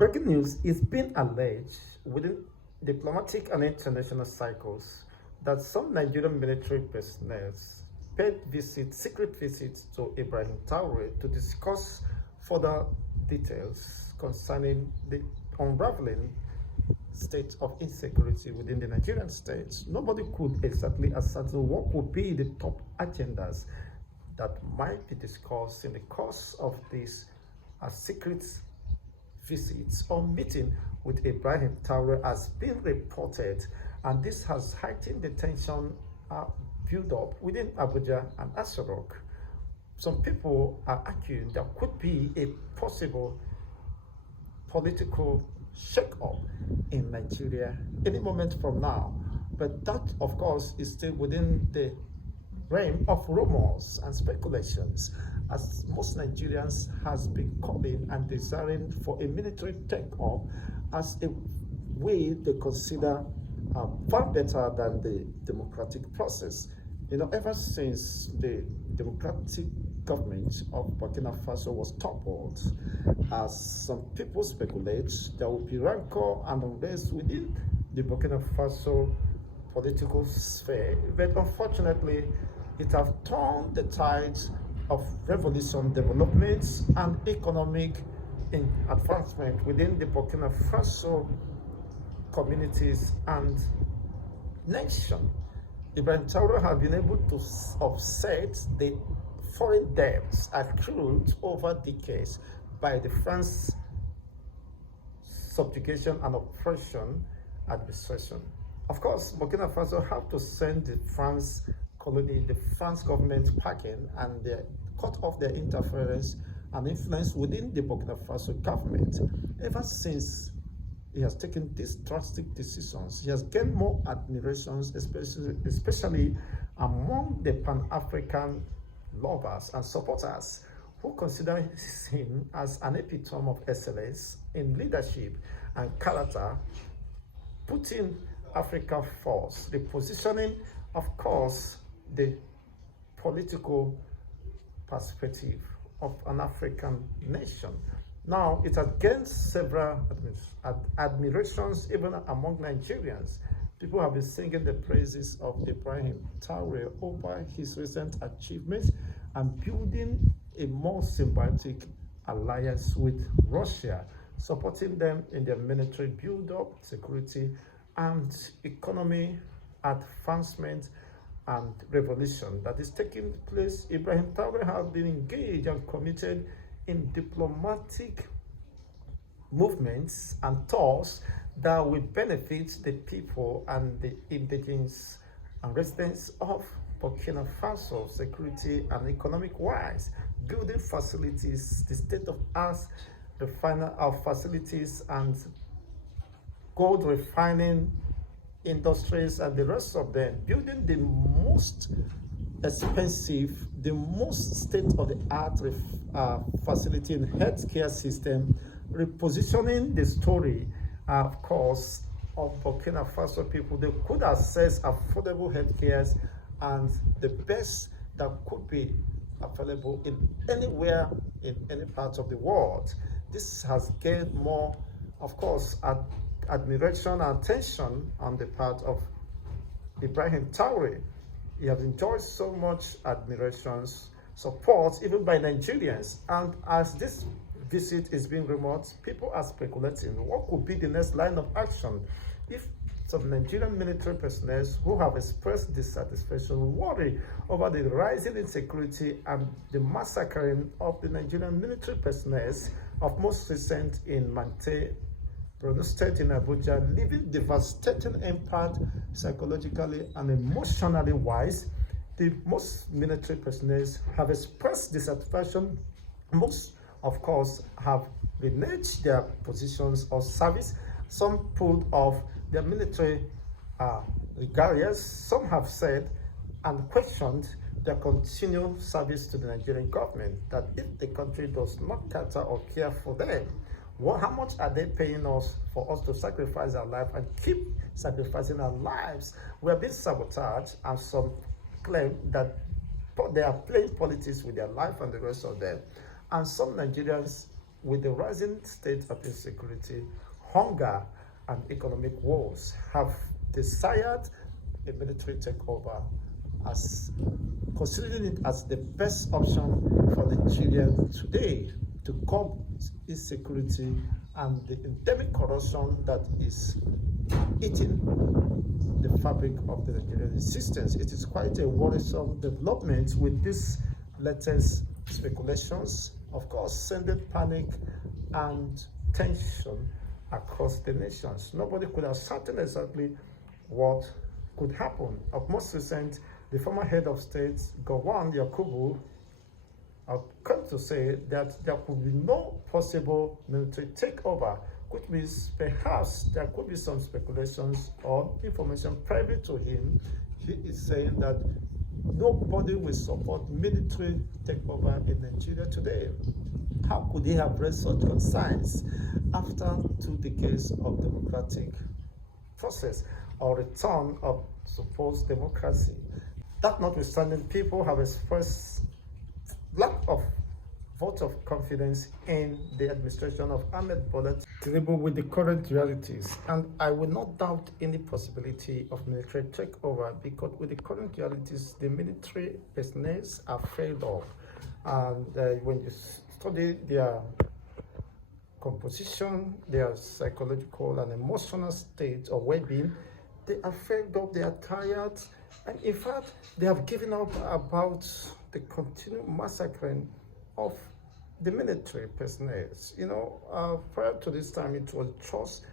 Breaking news is being alleged within diplomatic and international circles that some Nigerian military personnel paid secret visits to Ibrahim Traore to discuss further details concerning the unraveling state of insecurity within the Nigerian state. Nobody could exactly ascertain what would be the top agendas that might be discussed in the course of this secret visits or meeting with Ibrahim Traore has been reported, and this has heightened the tension built up within Abuja and Asarok. Some people are arguing there could be a possible political shake-up in Nigeria any moment from now, but that, of course, is still within the realm of rumors and speculations, as most Nigerians has been calling and desiring for a military take-up as a way they consider far better than the democratic process. Ever since the democratic government of Burkina Faso was toppled, as some people speculate, there will be rancor and unrest within the Burkina Faso political sphere. But unfortunately, it has turned the tides of revolution, developments, and economic advancement within the Burkina Faso communities and nation. Ibrahim Traore has been able to offset the foreign debts accrued over decades by the France subjugation and oppression administration. Of course, Burkina Faso have to send the France colony, the France government packing, and they cut off their interference and influence within the Burkina Faso government. Ever since he has taken these drastic decisions, he has gained more admirations, especially among the Pan-African lovers and supporters who consider him as an epitome of excellence in leadership and character, putting Africa first, the positioning, of course, the political perspective of an African nation. Now, it has gained several admirations even among Nigerians. People have been singing the praises of Ibrahim Traore over his recent achievements and building a more symbiotic alliance with Russia, supporting them in their military build-up, security, and economy advancement and revolution that is taking place. Ibrahim Traore has been engaged and committed in diplomatic movements and tours that will benefit the people and the indigenous and residents of Burkina Faso, security and economic wise, building facilities, the state-of-art facilities and gold refining industries and the rest of them, building the most expensive, the most state-of-the-art facility in healthcare system, repositioning the story, of course, of Burkina Faso people. They could access affordable healthcare and the best that could be available in anywhere, in any part of the world. This has gained more, of course, admiration and attention on the part of Ibrahim Traore. He has enjoyed so much admiration, support, even by Nigerians. And as this visit is being rumored, people are speculating what could be the next line of action if some Nigerian military personnel who have expressed dissatisfaction, worry over the rising insecurity and the massacring of the Nigerian military personnel of most recent in Mante, Borno State in Abuja, leaving devastating impact psychologically and emotionally wise. The most military personnel have expressed dissatisfaction. Most, of course, have reneged their positions of service. Some pulled off their military regalias. Some have said and questioned their continued service to the Nigerian government, that if the country does not cater or care for them, how much are they paying us for us to sacrifice our life and keep sacrificing our lives? We are being sabotaged, and some claim that they are playing politics with their life and the rest of them. And some Nigerians with the rising state of insecurity, hunger, and economic woes, have desired a military takeover, as considering it as the best option for Nigeria today to curb insecurity and the endemic corruption that is eating the fabric of the Nigerian existence. It is quite a worrisome development with these latest speculations, of course, sending panic and tension across the nations. Nobody could ascertain exactly what could happen. Of most recent, the former head of state, Gowon Yakubu, come to say that there could be no possible military takeover, which means perhaps there could be some speculations or information private to him. He is saying that nobody will support military takeover in Nigeria today. How could he have raised such concerns after 2 decades of democratic process or return of supposed democracy? That notwithstanding, people have expressed lack of vote of confidence in the administration of Ahmed Bola Tinubu with the current realities. And I will not doubt any possibility of military takeover, because with the current realities, the military personnel are failed of. And when you study their composition, their psychological and emotional state or well-being, they are failed up, they are tired, and in fact, they have given up about the continued massacring of the military personnel. You know, prior to this time, it was just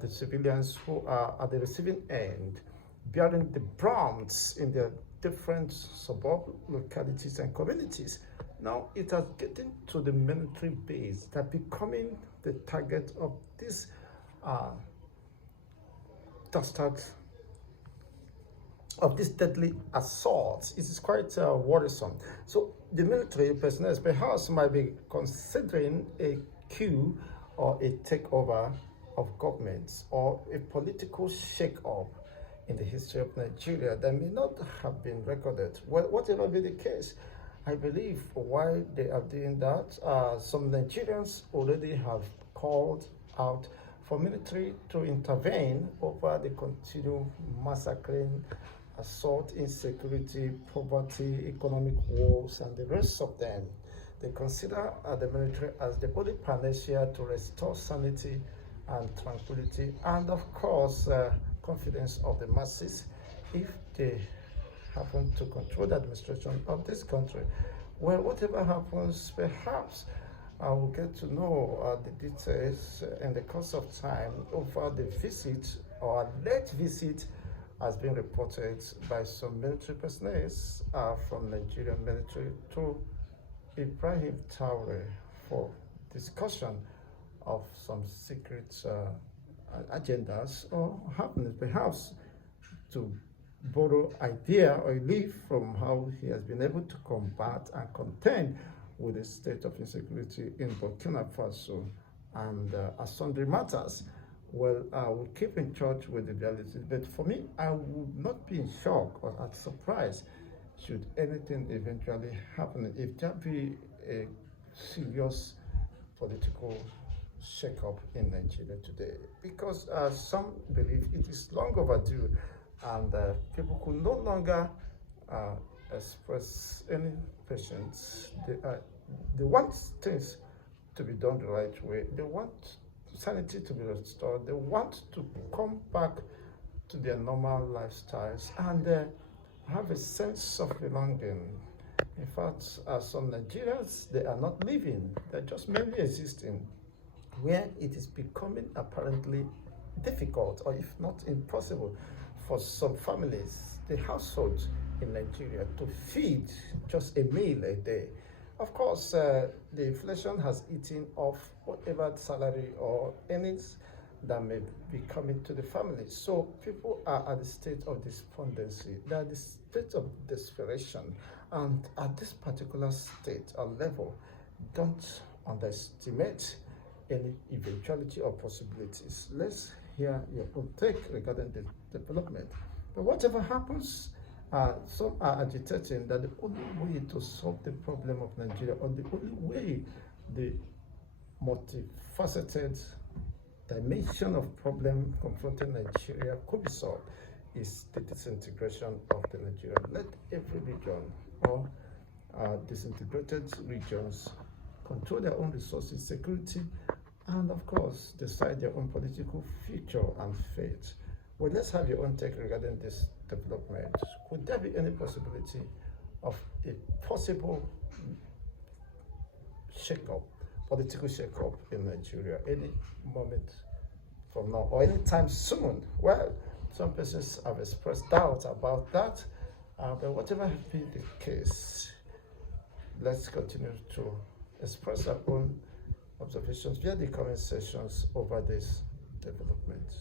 the civilians who are at the receiving end, bearing the brunt in their different suburb localities and communities. Now it has getting to the military base that becoming the target of this dastard of this deadly assault. It is quite worrisome. So the military personnel perhaps might be considering a coup or a takeover of governments or a political shake-up in the history of Nigeria that may not have been recorded. Well, whatever be the case, I believe while they are doing that, some Nigerians already have called out for military to intervene over the continued massacring, assault, insecurity, poverty, economic woes, and the rest of them. They consider the military as the only panacea to restore sanity and tranquility, and of course, confidence of the masses if they happen to control the administration of this country. Well, whatever happens, perhaps I will get to know the details in the course of time over the visit or late visit has been reported by some military personnel from Nigerian military to Ibrahim Traore for discussion of some secret agendas, or happenings perhaps to borrow idea or leaf from how he has been able to combat and contend with the state of insecurity in Burkina Faso and sundry matters. Well, I will keep in touch with the realities, but for me, I would not be in shock or at surprise should anything eventually happen, if there be a serious political shake-up in Nigeria today, because some believe it is long overdue, and people could no longer express any patience. They want things to be done the right way. They want sanity to be restored. They want to come back to their normal lifestyles and have a sense of belonging. In fact, some Nigerians, they are not living, they're just merely existing, where it is becoming apparently difficult, or if not impossible, for some families, the households in Nigeria, to feed just a meal a day. Of course, the inflation has eaten off whatever salary or earnings that may be coming to the family. So people are at the state of despondency. They're at the state of desperation. And at this particular state or level, don't underestimate any eventuality or possibilities. Let's hear your own take regarding the development. But whatever happens, some are agitating that the only way to solve the problem of Nigeria, or the only way the multifaceted dimension of problem confronting Nigeria could be solved is the disintegration of the Nigerian. Let every region or disintegrated regions control their own resources, security, and of course decide their own political future and fate. Well, let's have your own take regarding this development. Could there be any possibility of a possible shake-up, political shake-up in Nigeria any moment from now or anytime soon? Well, some persons have expressed doubts about that, but whatever be the case, let's continue to express our own observations via the comment sections over this development.